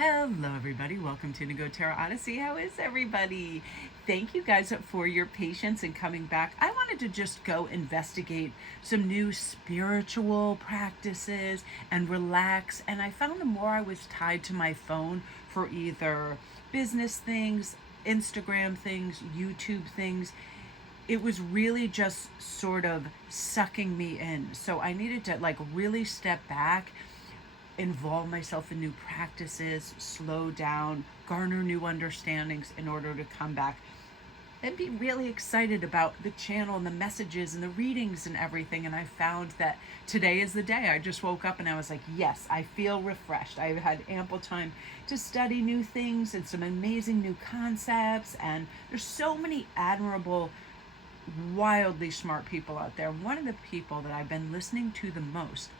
Hello, everybody. Welcome to Indigo Tarot Odyssey. How is everybody? Thank you guys for your patience and coming back. I wanted to just go investigate some new spiritual practices and relax. And I found the more I was tied to my phone for either business things, Instagram things, YouTube things, it was really just sort of sucking me in. So I needed to really step back, involve myself in new practices, slow down, garner new understandings in order to come back and be really excited about the channel and the messages and the readings and everything. And I found that today is the day. I just woke up and I was like, yes, I feel refreshed. I've had ample time to study new things and some amazing new concepts. And there's so many admirable, wildly smart people out there. One of the people that I've been listening to the most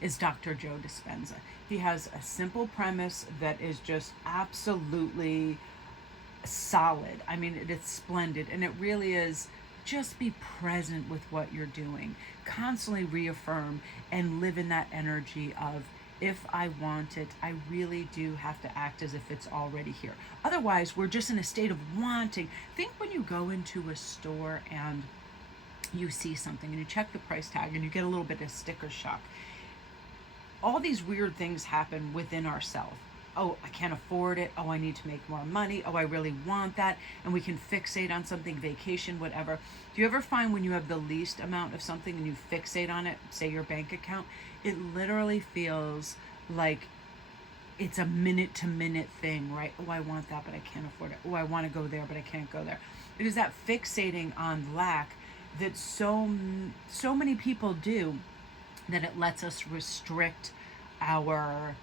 is Dr. Joe Dispenza. He has a simple premise that is just absolutely solid. I mean, it's splendid, and it really is just be present with what you're doing. Constantly reaffirm and live in that energy of, if I want it, I really do have to act as if it's already here. Otherwise, we're just in a state of wanting. Think when you go into a store and you see something and you check the price tag and you get a little bit of sticker shock. All these weird things happen within ourselves. Oh, I can't afford it. Oh, I need to make more money. Oh, I really want that. And we can fixate on something, vacation, whatever. Do you ever find when you have the least amount of something and you fixate on it, say your bank account, it literally feels like it's a minute to minute thing, right? Oh, I want that, but I can't afford it. Oh, I want to go there, but I can't go there. It is that fixating on lack that so many people do, that it lets us restrict our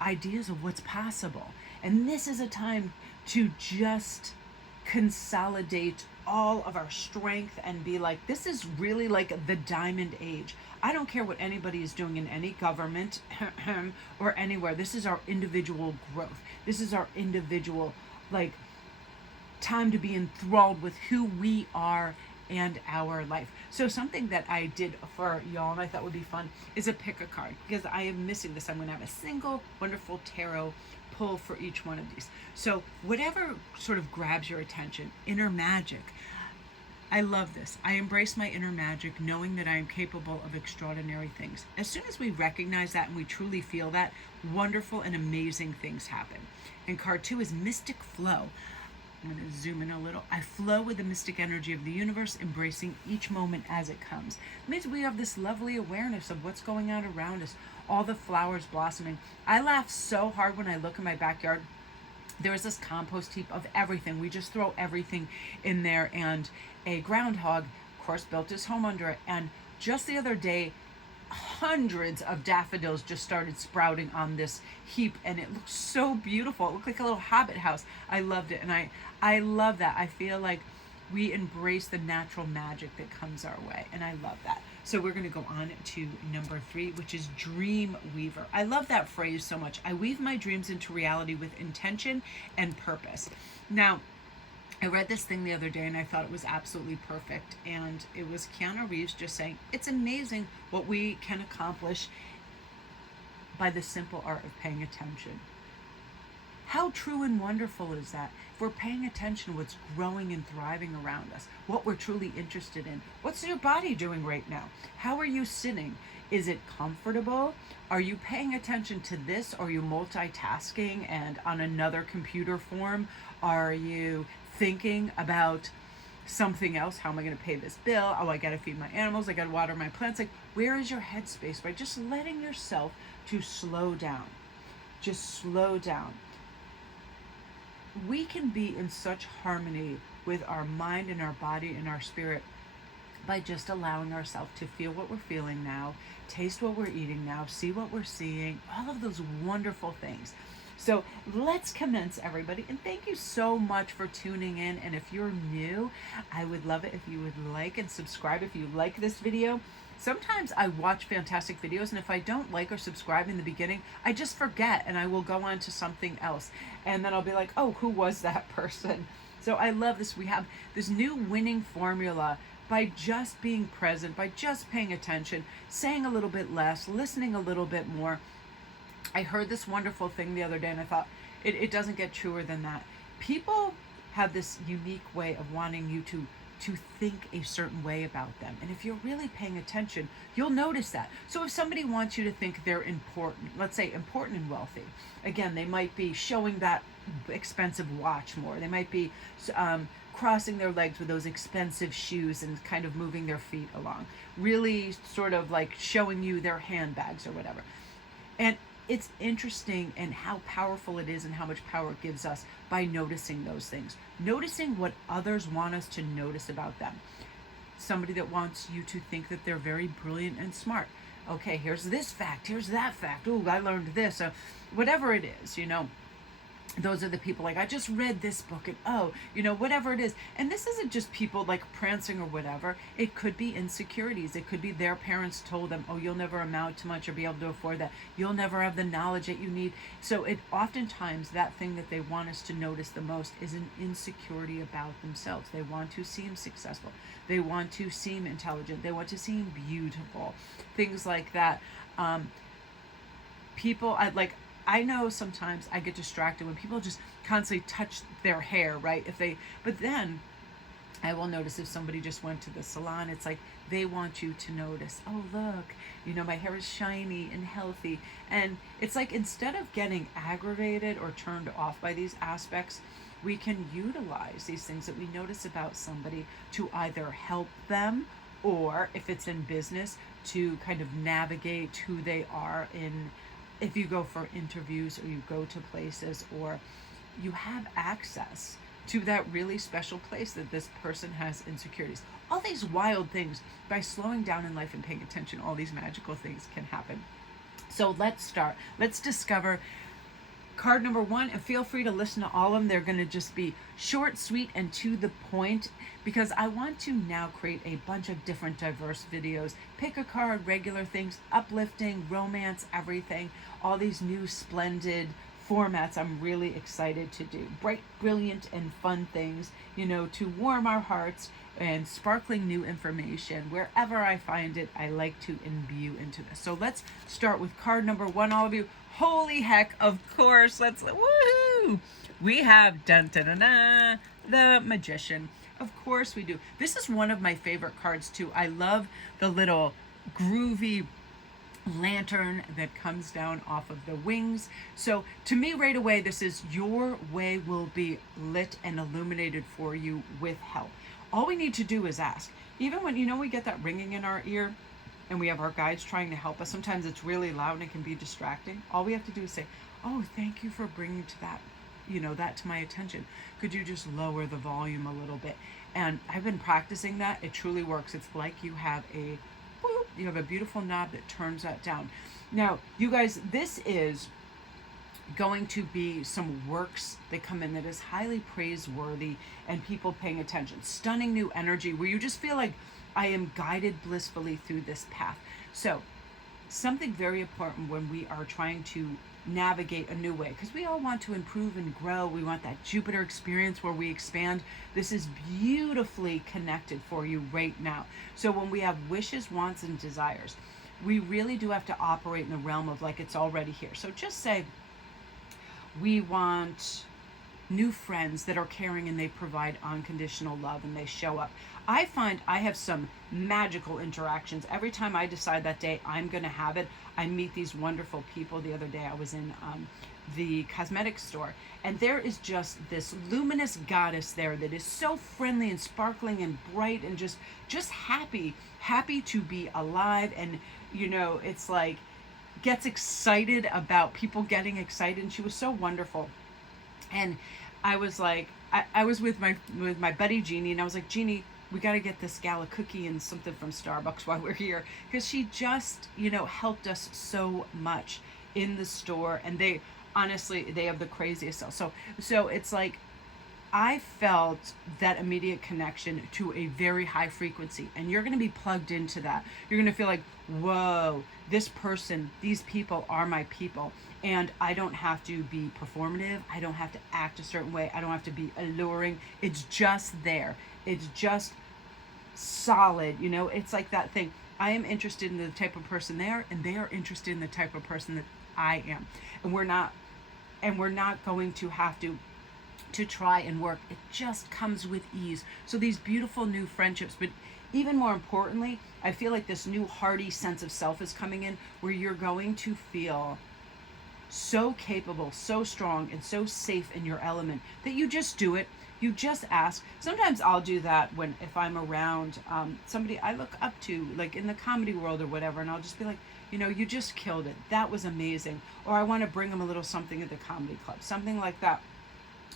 ideas of what's possible. And this is a time to just consolidate all of our strength and be like, this is really like the diamond age. I don't care what anybody is doing in any government or anywhere. This is our individual growth. This is our individual time to be enthralled with who we are and our life. So something that I did for y'all and I thought would be fun is a pick a card, because I am missing this. I'm going to have a single wonderful tarot pull for each one of these. So whatever sort of grabs your attention, inner magic. I love this. I embrace my inner magic, knowing that I am capable of extraordinary things. As soon as we recognize that and we truly feel that, wonderful and amazing things happen. And card 2 is mystic flow. I'm going to zoom in a little. I flow with the mystic energy of the universe, embracing each moment as it comes. It means we have this lovely awareness of what's going on around us, all the flowers blossoming. I laugh so hard when I look in my backyard. There is this compost heap of everything. We just throw everything in there, and a groundhog, of course, built his home under it. And just the other day, hundreds of daffodils just started sprouting on this heap, and it looked so beautiful. It looked like a little hobbit house. I loved it, and I love that. I feel like we embrace the natural magic that comes our way, and I love that. So we're going to go on to number 3, which is dream weaver. I love that phrase so much. I weave my dreams into reality with intention and purpose. Now, I read this thing the other day and I thought it was absolutely perfect. And it was Keanu Reeves just saying, it's amazing what we can accomplish by the simple art of paying attention. How true and wonderful is that? If we're paying attention to what's growing and thriving around us, what we're truly interested in. What's your body doing right now? How are you sitting? Is it comfortable? Are you paying attention to this? Are you multitasking and on another computer form? Are you thinking about something else? How am I going to pay this bill? Oh, I got to feed my animals. I got to water my plants. Like, where is your headspace? By just letting yourself to slow down. Just slow down. We can be in such harmony with our mind and our body and our spirit by just allowing ourselves to feel what we're feeling now, taste what we're eating now, see what we're seeing, all of those wonderful things. So let's commence, everybody. And thank you so much for tuning in. And if you're new, I would love it if you would like and subscribe if you like this video. Sometimes I watch fantastic videos, and if I don't like or subscribe in the beginning, I just forget and I will go on to something else. And then I'll be like, oh, who was that person? So I love this. We have this new winning formula by just being present, by just paying attention, saying a little bit less, listening a little bit more. I heard this wonderful thing the other day, and I thought it doesn't get truer than that. People have this unique way of wanting you to think a certain way about them. And if you're really paying attention, you'll notice that. So if somebody wants you to think they're important, let's say important and wealthy, again, they might be showing that expensive watch more. They might be crossing their legs with those expensive shoes and kind of moving their feet along, really sort of like showing you their handbags or whatever. And it's interesting and how powerful it is and how much power it gives us by noticing those things, noticing what others want us to notice about them. Somebody that wants you to think that they're very brilliant and smart. Okay, here's this fact, here's that fact. Oh, I learned this. Whatever it is, those are the people like, I just read this book, and whatever it is. And this isn't just people like prancing or whatever. It could be insecurities. It could be their parents told them, oh, you'll never amount to much or be able to afford that. You'll never have the knowledge that you need. So it oftentimes, that thing that they want us to notice the most is an insecurity about themselves. They want to seem successful. They want to seem intelligent. They want to seem beautiful. Things like that. I know sometimes I get distracted when people just constantly touch their hair, right? But then I will notice if somebody just went to the salon, it's like they want you to notice, oh, look, my hair is shiny and healthy. And it's like, instead of getting aggravated or turned off by these aspects, we can utilize these things that we notice about somebody to either help them, or if it's in business, to kind of navigate who they are if you go for interviews or you go to places or you have access to that really special place that this person has insecurities. All these wild things, by slowing down in life and paying attention, all these magical things can happen. So let's start. Let's discover card number 1, and feel free to listen to all of them. They're going to just be short, sweet, and to the point, because I want to now create a bunch of different diverse videos. Pick a card, regular things, uplifting, romance, everything, all these new splendid formats I'm really excited to do. Bright, brilliant, and fun things, to warm our hearts, and sparkling new information. Wherever I find it, I like to imbue into this. So let's start with card number 1, all of you. Holy heck, of course, woohoo! We have, dun dun dun dun, the Magician. Of course we do. This is one of my favorite cards too. I love the little groovy lantern that comes down off of the wings. So to me right away, this is your way will be lit and illuminated for you with help. All we need to do is ask. Even when, we get that ringing in our ear and we have our guides trying to help us, sometimes it's really loud and it can be distracting. All we have to do is say, oh, thank you for bringing to that, that to my attention. Could you just lower the volume a little bit? And I've been practicing that. It truly works. It's like you have a beautiful knob that turns that down. Now, you guys, this is going to be some works that come in that is highly praiseworthy and people paying attention. Stunning new energy where you just feel like, I am guided blissfully through this path. So something very important when we are trying to navigate a new way, because we all want to improve and grow. We want that Jupiter experience where we expand. This is beautifully connected for you right now. So when we have wishes, wants, and desires, we really do have to operate in the realm of like it's already here. So just say we want new friends that are caring and they provide unconditional love and they show up. I find I have some magical interactions. Every time I decide that day I'm going to have it, I meet these wonderful people. The other day I was in the cosmetics store, and there is just this luminous goddess there that is so friendly and sparkling and bright and just happy to be alive. And it's like gets excited about people getting excited, and she was so wonderful. And I was like, I was with my buddy Jeannie, and I was like, Jeannie, we got to get this gal a cookie and something from Starbucks while we're here, because she just helped us so much in the store. And they have the craziest sales. So it's like I felt that immediate connection to a very high frequency, and you're going to be plugged into that. You're going to feel like, whoa, this person, these people are my people. And I don't have to be performative. I don't have to act a certain way. I don't have to be alluring. It's just there. It's just solid. It's like that thing. I am interested in the type of person they are, and they are interested in the type of person that I am. And we're not going to have to try and work. It just comes with ease. So these beautiful new friendships, but even more importantly, I feel like this new hearty sense of self is coming in, where you're going to feel so capable, so strong, and so safe in your element that you just do it. You just ask. Sometimes I'll do that if I'm around somebody I look up to, like in the comedy world or whatever, and I'll just be like, you just killed it. That was amazing. Or I want to bring them a little something at the comedy club, something like that.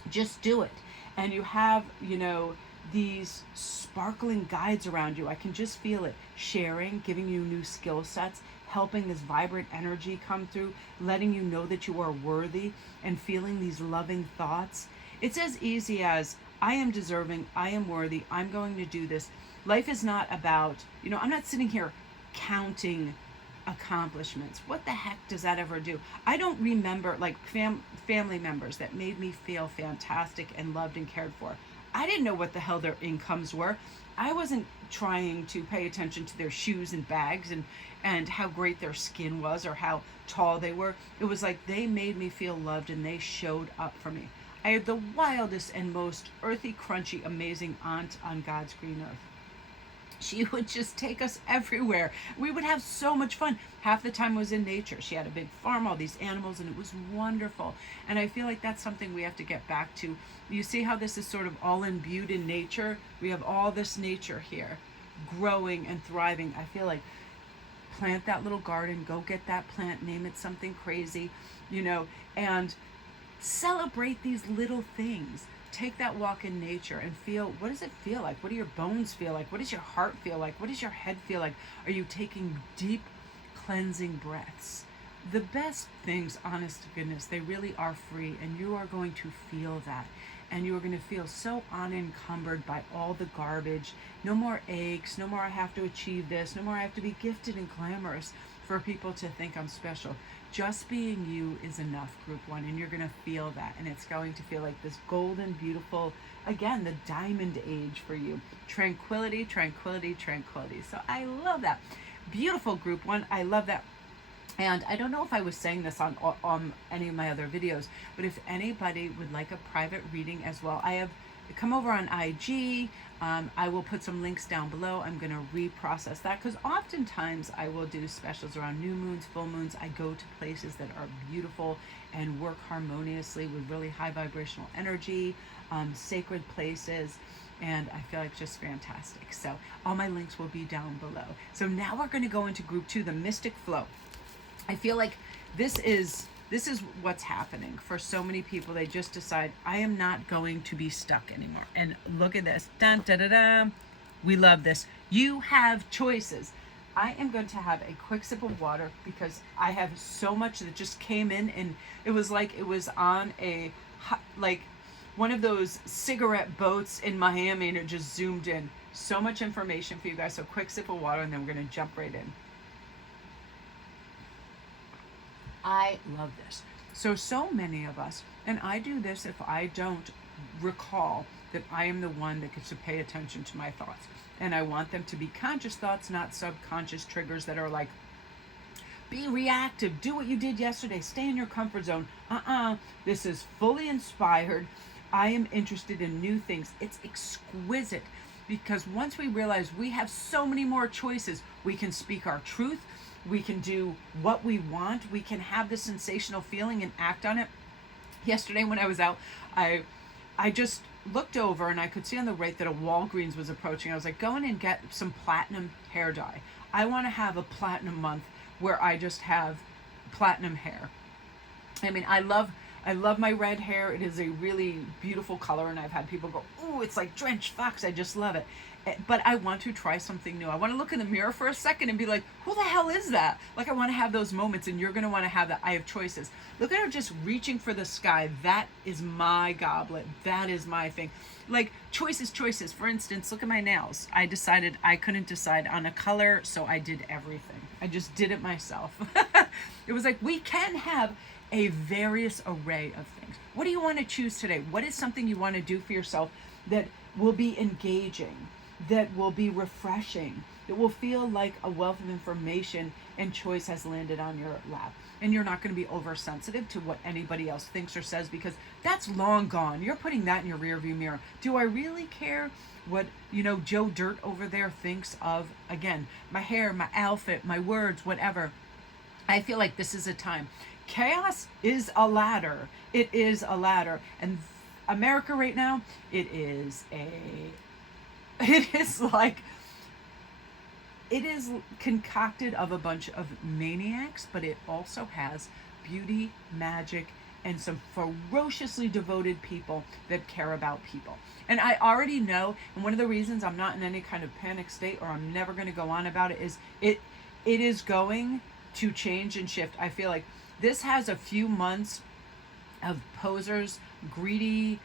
Just do it. And you have, these sparkling guides around you. I can just feel it sharing, giving you new skill sets, helping this vibrant energy come through, letting you know that you are worthy, and feeling these loving thoughts. It's as easy as, I am deserving, I am worthy, I'm going to do this. Life is not about, I'm not sitting here counting accomplishments. What the heck does that ever do? I don't remember like family members that made me feel fantastic and loved and cared for. I didn't know what the hell their incomes were. I wasn't trying to pay attention to their shoes and bags and how great their skin was or how tall they were. It was like they made me feel loved and they showed up for me. I had the wildest and most earthy, crunchy, amazing aunt on God's green earth. She would just take us everywhere. We would have so much fun. Half the time was in nature. She had a big farm, all these animals, and it was wonderful. And I feel like that's something we have to get back to. You see how this is sort of all imbued in nature? We have all this nature here growing and thriving. I feel like plant that little garden, go get that plant, name it something crazy, and celebrate these little things. Take that walk in nature and feel, what does it feel like? What do your bones feel like? What does your heart feel like? What does your head feel like? Are you taking deep cleansing breaths? The best things, honest to goodness, they really are free, and you are going to feel that. And you are going to feel so unencumbered by all the garbage. No more aches, no more I have to achieve this, no more I have to be gifted and glamorous for people to think I'm special. Just being you is enough, group one, and you're going to feel that, and it's going to feel like this golden, beautiful, again, the diamond age for you. Tranquility, tranquility, tranquility. So I love that. Beautiful, group one. I love that. And I don't know if I was saying this on any of my other videos, but if anybody would like a private reading as well, I have come over on IG. I will put some links down below. I'm going to reprocess that because oftentimes I will do specials around new moons, full moons. I go to places that are beautiful and work harmoniously with really high vibrational energy, sacred places. And I feel like it's just fantastic. So all my links will be down below. So now we're going to go into group two, the Mystic Flow. I feel like this is what's happening for so many people. They just decide, I am not going to be stuck anymore. And look at this. Dun, da, da, da. We love this. You have choices. I am going to have a quick sip of water because I have so much that just came in, and it was like it was on a like one of those cigarette boats in Miami, and it just zoomed in. So much information for you guys. So quick sip of water, and then we're going to jump right in. I love this. So many of us, and I do this if I don't recall that I am the one that gets to pay attention to my thoughts. And I want them to be conscious thoughts, not subconscious triggers that are like, be reactive, do what you did yesterday, stay in your comfort zone. This is fully inspired. I am interested in new things. It's exquisite because once we realize we have so many more choices, we can speak our truth. We can do what we want. We can have this sensational feeling and act on it. Yesterday when I was out, I just looked over and I could see on the right that a Walgreens was approaching. I was like, go in and get some platinum hair dye. I want to have a platinum month where I just have platinum hair. I mean, I love my red hair. It is a really beautiful color, and I've had people go, ooh, it's like drenched fox. I just love it. But I want to try something new. I want to look in the mirror for a second and be like, who the hell is that? Like, I want to have those moments, and you're going to want to have that. I have choices. Look at her just reaching for the sky. That is my goblet. That is my thing. Like, choices. For instance, look at my nails. I decided I couldn't decide on a color, so I did everything. I just did it myself. It was like, we can have a various array of things. What do you want to choose today? What is something you want to do for yourself that will be engaging, that will be refreshing, that will feel like a wealth of information and choice has landed on your lap. And you're not going to be oversensitive to what anybody else thinks or says, because that's long gone. You're putting that in your rearview mirror. Do I really care what, Joe Dirt over there thinks of, again, my hair, my outfit, my words, whatever? I feel like this is a time. Chaos is a ladder. It is a ladder. And America right now, it is like, it is concocted of a bunch of maniacs, but it also has beauty, magic, and some ferociously devoted people that care about people. And I already know, and one of the reasons I'm not in any kind of panic state, or I'm never going to go on about it, is it is going to change and shift. I feel like this has a few months of posers, greedy,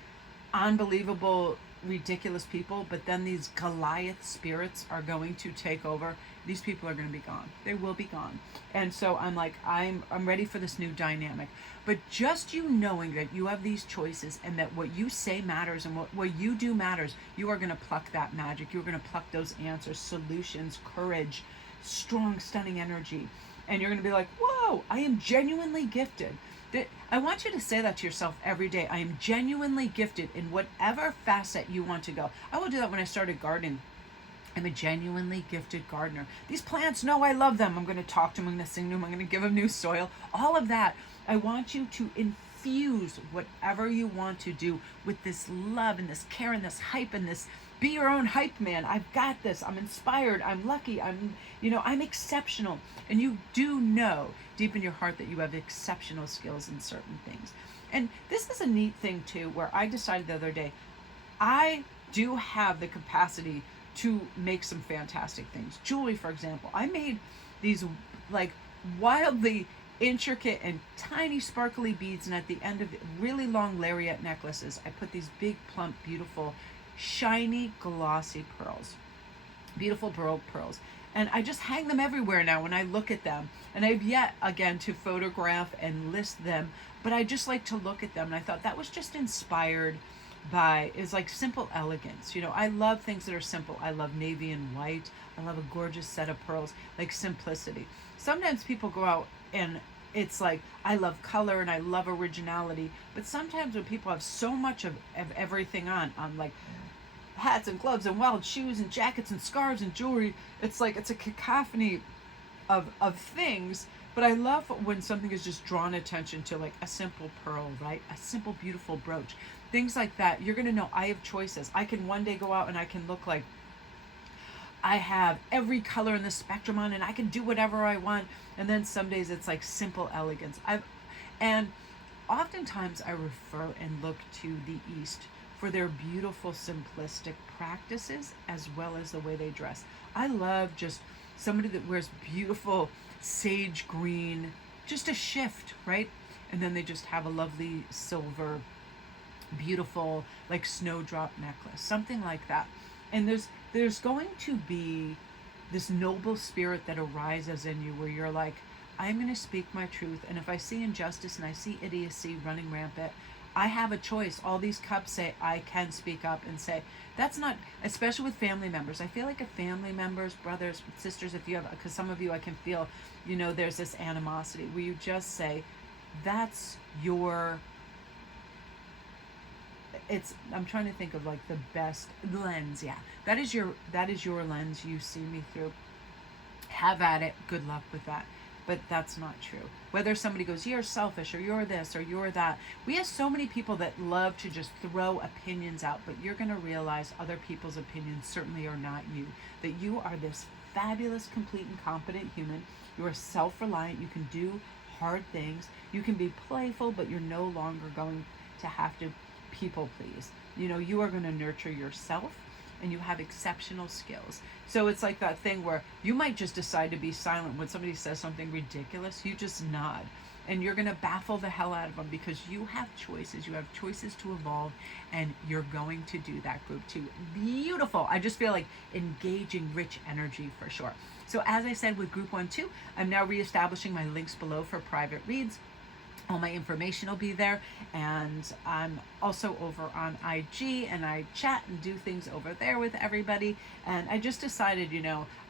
unbelievable, ridiculous people, but then these Goliath spirits are going to take over. These people are going to be gone. They will be gone. And so I'm like, I'm ready for this new dynamic. But just you knowing that you have these choices, and that what you say matters, and what you do matters, you are going to pluck that magic. You're going to pluck those answers, solutions, courage, strong, stunning energy. And you're going to be like, whoa, I am genuinely gifted. I want you to say that to yourself every day. I am genuinely gifted in whatever facet you want to go. I will do that when I started gardening. I'm a genuinely gifted gardener. These plants know I love them. I'm going to talk to them. I'm going to sing to them. I'm going to give them new soil. All of that. I want you to infuse whatever you want to do with this love and this care and this hype and this be your own hype man. I've got this. I'm inspired. I'm lucky. I'm exceptional. And you do know deep in your heart that you have exceptional skills in certain things. And this is a neat thing too, where I decided the other day, I do have the capacity to make some fantastic things. Jewelry, for example. I made these like wildly intricate and tiny sparkly beads, and at the end of really long lariat necklaces, I put these big, plump, beautiful, shiny, glossy pearls. Beautiful pearls. And I just hang them everywhere now when I look at them. And I've yet, again, to photograph and list them, but I just like to look at them. And I thought that was just inspired by, is like simple elegance. I love things that are simple. I love navy and white. I love a gorgeous set of pearls, like simplicity. Sometimes people go out and it's like, I love color and I love originality. But sometimes when people have so much of everything on like hats and gloves and wild shoes and jackets and scarves and jewelry, it's like it's a cacophony of things. But I love when something is just drawn attention to, like a simple pearl, right? A simple, beautiful brooch. Things like that. You're going to know I have choices. I can one day go out and I can look like I have every color in the spectrum on, and I can do whatever I want. And then some days it's like simple elegance. And oftentimes I refer and look to the East for their beautiful, simplistic practices, as well as the way they dress. I love just somebody that wears beautiful sage green, just a shift, right? And then they just have a lovely silver, beautiful, like snowdrop necklace, something like that. And there's going to be this noble spirit that arises in you, where you're like, I'm going to speak my truth. And if I see injustice and I see idiocy running rampant, I have a choice. All these cups say I can speak up and say, that's not, especially with family members. I feel like if family members, brothers, sisters, if you have, because some of you I can feel, there's this animosity where you just say, that's your, I'm trying to think of like the best lens. Yeah. That is your lens you see me through. Have at it. Good luck with that. But that's not true. Whether somebody goes, you're selfish, or you're this, or you're that. We have so many people that love to just throw opinions out, but you're going to realize other people's opinions certainly are not you. That you are this fabulous, complete, and competent human. You are self-reliant. You can do hard things. You can be playful, but you're no longer going to have to people please. You are going to nurture yourself, and you have exceptional skills. So it's like that thing where you might just decide to be silent when somebody says something ridiculous. You just nod, and you're going to baffle the hell out of them, because you have choices. You have choices to evolve, and you're going to do that. Group 2, beautiful. I just feel like engaging rich energy for sure. So as I said with group 1, 2, I'm now reestablishing my links below for private reads. All my information will be there, and I'm also over on IG, and I chat and do things over there with everybody. And I just decided,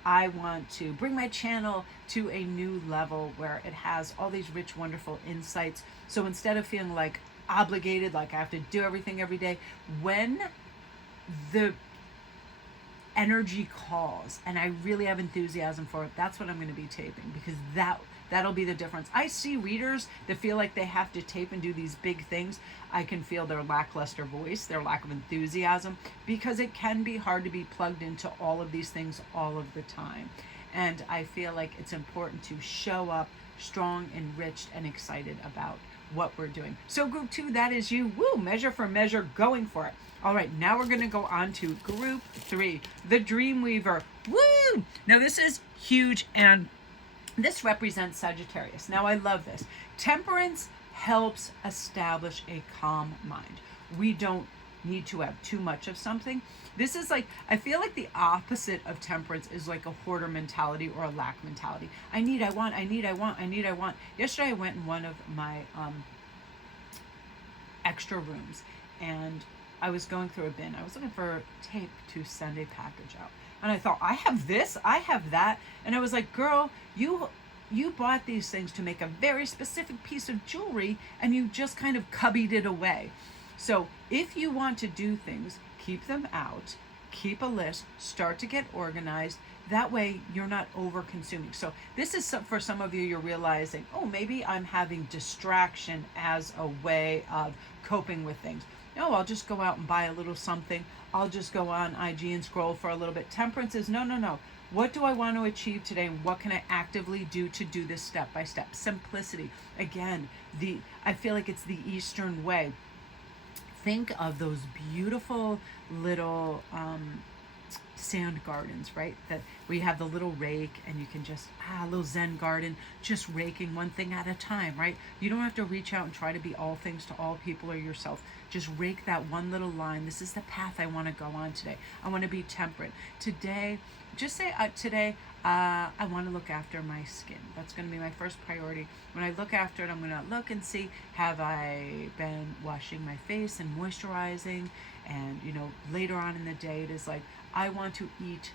I want to bring my channel to a new level where it has all these rich, wonderful insights. So instead of feeling like obligated, like I have to do everything every day, when the energy calls and I really have enthusiasm for it, that's what I'm going to be taping, because that'll be the difference. I see readers that feel like they have to tape and do these big things. I can feel their lackluster voice, their lack of enthusiasm, because it can be hard to be plugged into all of these things all of the time. And I feel like it's important to show up strong, enriched, and excited about what we're doing. So group 2, that is you. Woo, measure for measure, going for it. All right, now we're going to go on to group 3, the Dreamweaver. Woo! Now this is huge, and this represents Sagittarius. Now I love this. Temperance helps establish a calm mind. We don't need to have too much of something. This is like, I feel like the opposite of temperance is like a hoarder mentality or a lack mentality. I need, I want, I need, I want, I need, I want. Yesterday I went in one of my extra rooms, and I was going through a bin. I was looking for tape to send a package out. And I thought, I have this, I have that. And I was like, girl, you bought these things to make a very specific piece of jewelry, and you just kind of cubbied it away. So if you want to do things, keep them out, keep a list, start to get organized. That way you're not over consuming. So this is for some of you, you're realizing, oh, maybe I'm having distraction as a way of coping with things. No, I'll just go out and buy a little something. I'll just go on IG and scroll for a little bit. Temperance is no. What do I want to achieve today? And what can I actively do to do this step by step? Simplicity. Again, I feel like it's the Eastern way. Think of those beautiful little sand gardens, right? That where you have the little rake and you can just, a little Zen garden, just raking one thing at a time, right? You don't have to reach out and try to be all things to all people or yourself. Just rake that one little line. This is the path I want to go on today. I want to be temperate. Today, just say today, I want to look after my skin. That's going to be my first priority. When I look after it, I'm going to look and see, have I been washing my face and moisturizing? And, later on in the day, it is like, I want to eat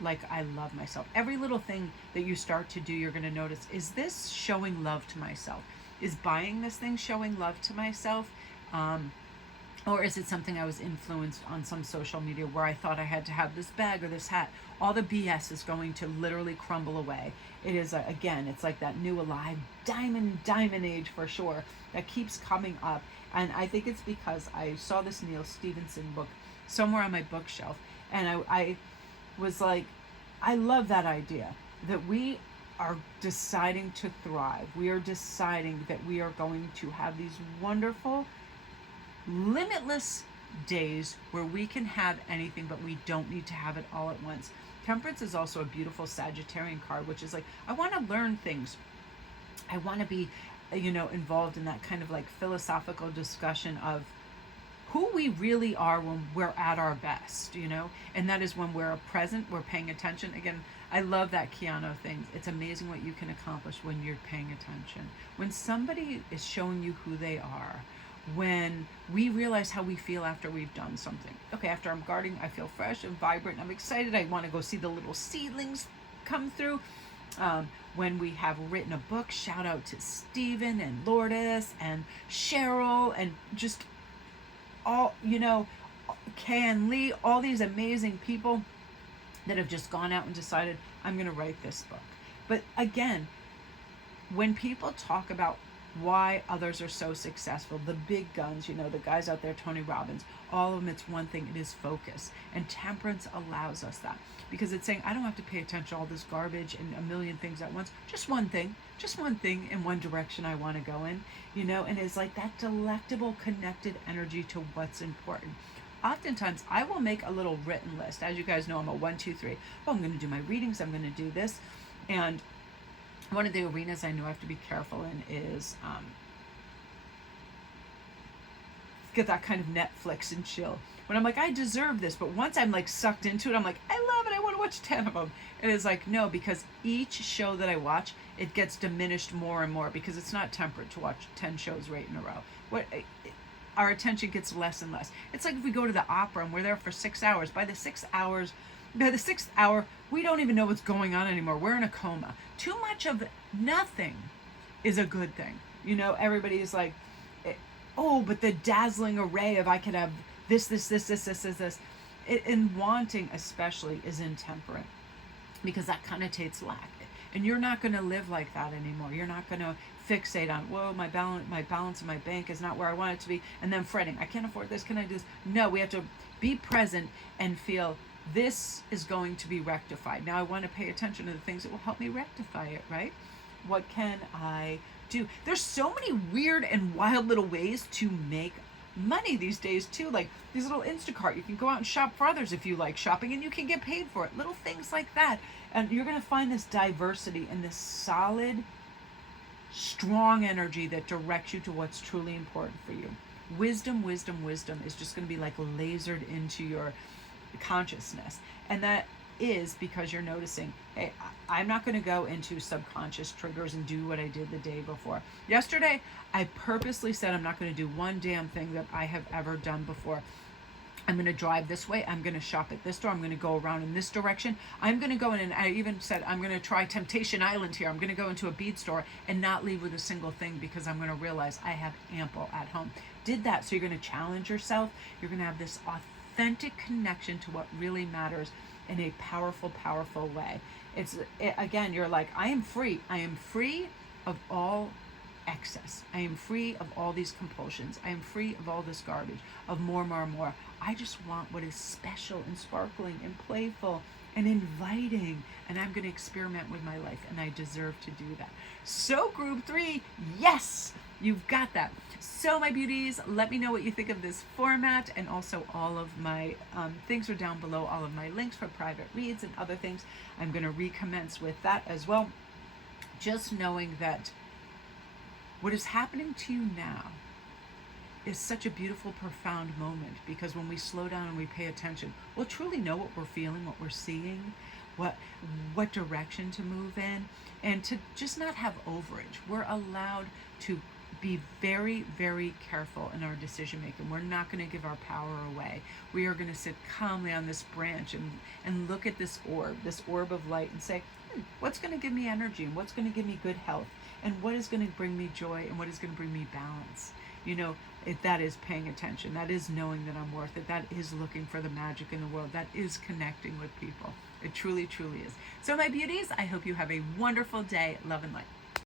like I love myself. Every little thing that you start to do, you're going to notice, is this showing love to myself? Is buying this thing showing love to myself? Or is it something I was influenced on some social media where I thought I had to have this bag or this hat? All the BS is going to literally crumble away. It is, again, it's like that new alive diamond age for sure that keeps coming up. And I think it's because I saw this Neil Stevenson book somewhere on my bookshelf. And I was like, I love that idea that we are deciding to thrive. We are deciding that we are going to have these wonderful, limitless days where we can have anything, but we don't need to have it all at once. Temperance is also a beautiful Sagittarian card, which is like, I want to learn things. I want to be, involved in that kind of like philosophical discussion of who we really are when we're at our best, and that is when we're present, we're paying attention. Again, I love that Keanu thing. It's amazing what you can accomplish when you're paying attention. When somebody is showing you who they are, when we realize how we feel after we've done something. Okay, after I'm gardening, I feel fresh and vibrant. I'm excited. I want to go see the little seedlings come through. When we have written a book, shout out to Stephen and Lourdes and Cheryl and just all, Kay and Lee, all these amazing people that have just gone out and decided, I'm going to write this book. But again, when people talk about why others are so successful, the big guns, the guys out there, Tony Robbins, all of them, it's one thing, it is focus. And temperance allows us that, because it's saying, I don't have to pay attention to all this garbage and a million things at once. Just one thing in one direction I want to go in, and it's like that delectable connected energy to what's important. Oftentimes I will make a little written list. As you guys know, I'm a 1, 2, 3. Oh, I'm going to do my readings. I'm going to do this. And one of the arenas I know I have to be careful in is get that kind of Netflix and chill. When I'm like, I deserve this, but once I'm like sucked into it, I'm like, I love it, I want to watch 10 of them. And it's like, no, because each show that I watch, it gets diminished more and more because it's not temperate to watch 10 shows right in a row. Our attention gets less and less. It's like if we go to the opera and we're there for 6 hours. By the sixth hour, we don't even know what's going on anymore. We're in a coma. Too much of nothing is a good thing. Everybody's like, oh, but the dazzling array of I could have this. And wanting especially is intemperate because that connotates lack. And you're not going to live like that anymore. You're not going to fixate on, whoa, my balance in my bank is not where I want it to be, and then fretting, I can't afford this, can I do this? No, we have to be present and feel this is going to be rectified. Now I want to pay attention to the things that will help me rectify it, right? What can I do? There's so many weird and wild little ways to make money these days too, like these little Instacart. You can go out and shop for others if you like shopping, and you can get paid for it. Little things like that. And you're going to find this diversity and this solid, strong energy that directs you to what's truly important for you. Wisdom is just going to be like lasered into your consciousness. And that is because you're noticing, hey, I'm not going to go into subconscious triggers and do what I did the day before. Yesterday, I purposely said I'm not going to do one damn thing that I have ever done before. I'm going to drive this way. I'm going to shop at this store. I'm going to go around in this direction. I'm going to go in, and I even said I'm going to try Temptation Island here. I'm going to go into a bead store and not leave with a single thing because I'm going to realize I have ample at home. Did that. So you're going to challenge yourself. You're going to have this authentic connection to what really matters in a powerful way. Again, you're like, I am free. I am free of all excess. I am free of all these compulsions. I am free of all this garbage, of more. I just want what is special and sparkling and playful and inviting, and I'm going to experiment with my life, and I deserve to do that. So group 3, yes, you've got that. So my beauties, let me know what you think of this format, and also all of my things are down below, all of my links for private reads and other things. I'm going to recommence with that as well. Just knowing that what is happening to you now is such a beautiful, profound moment, because when we slow down and we pay attention, we'll truly know what we're feeling, what we're seeing, what direction to move in, and to just not have overage. We're allowed to be very, very careful in our decision making. We're not going to give our power away. We are going to sit calmly on this branch and look at this orb of light, and say, what's going to give me energy, and what's going to give me good health, and what is going to bring me joy, and what is going to bring me balance. That is paying attention. That is knowing that I'm worth it. That is looking for the magic in the world. That is connecting with people. It truly, truly is. So my beauties, I hope you have a wonderful day. Love and light.